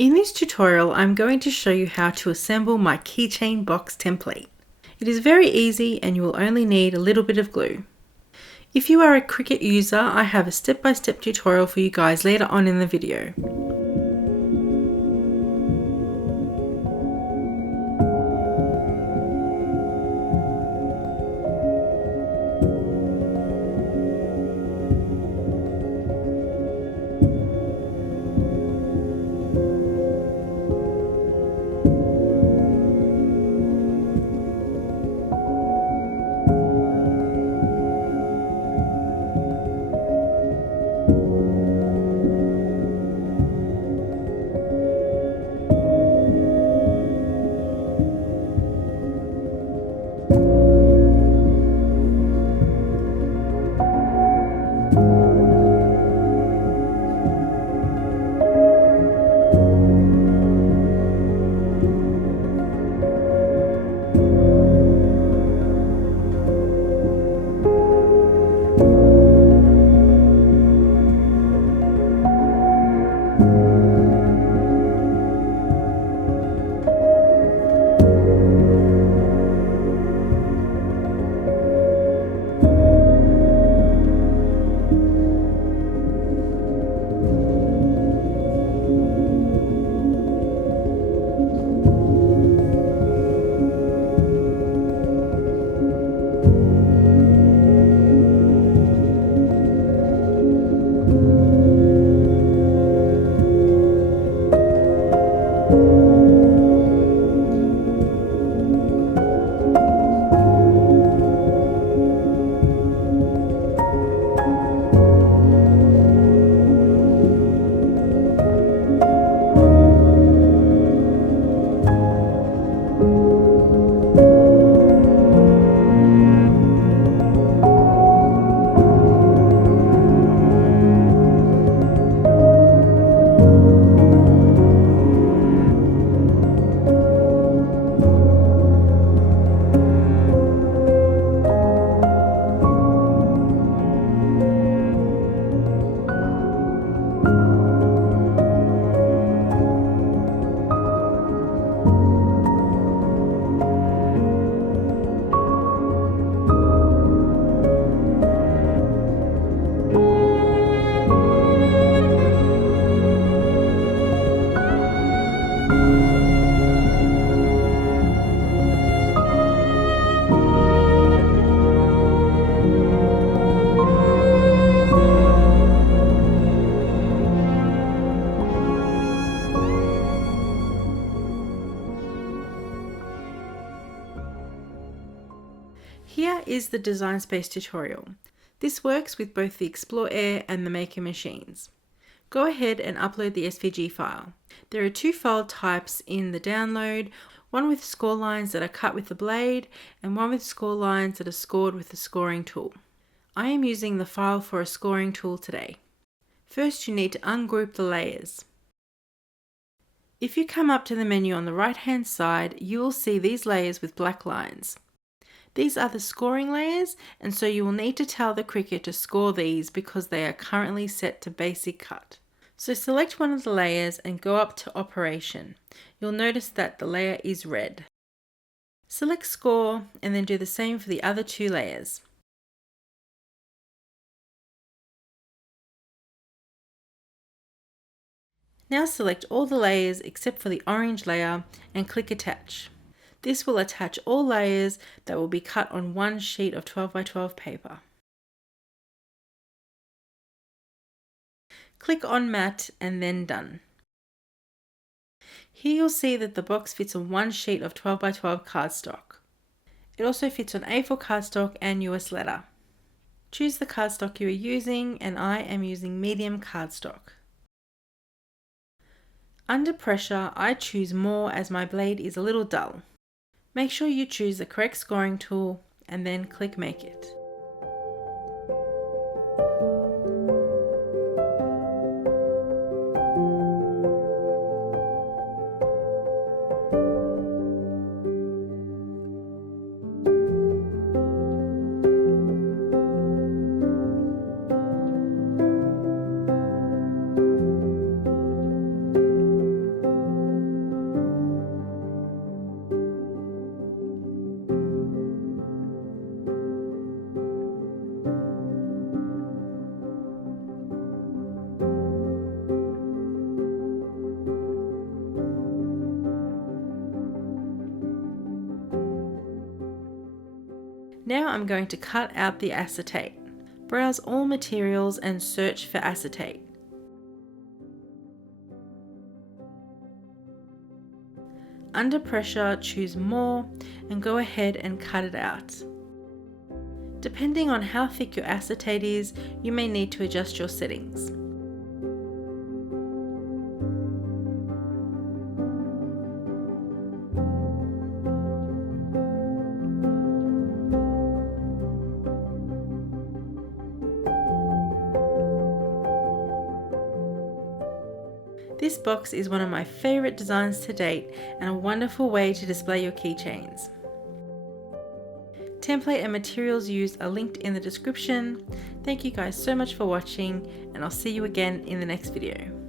In this tutorial, I'm going to show you how to assemble my keychain box template. It is very easy and you will only need a little bit of glue. If you are a Cricut user, I have a step-by-step tutorial for you guys later on in the video. Here is the Design Space tutorial. This works with both the Explore Air and the Maker machines. Go ahead and upload the SVG file. There are two file types in the download, one with score lines that are cut with the blade and one with score lines that are scored with the scoring tool. I am using the file for a scoring tool today. First, you need to ungroup the layers. If you come up to the menu on the right hand side, you will see these layers with black lines. These are the scoring layers, and so you will need to tell the Cricut to score these because they are currently set to basic cut. So select one of the layers and go up to Operation. You'll notice that the layer is red. Select Score and then do the same for the other two layers. Now select all the layers except for the orange layer and click Attach. This will attach all layers that will be cut on one sheet of 12x12 paper. Click on Matte and then Done. Here you'll see that the box fits on one sheet of 12x12 cardstock. It also fits on A4 cardstock and US letter. Choose the cardstock you are using, and I am using medium cardstock. Under pressure, I choose More as my blade is a little dull. Make sure you choose the correct scoring tool and then click Make It. Now I'm going to cut out the acetate. Browse all materials and search for acetate. Under pressure, choose more and go ahead and cut it out. Depending on how thick your acetate is, you may need to adjust your settings. This box is one of my favourite designs to date and a wonderful way to display your keychains. Template and materials used are linked in the description. Thank you guys so much for watching, and I'll see you again in the next video.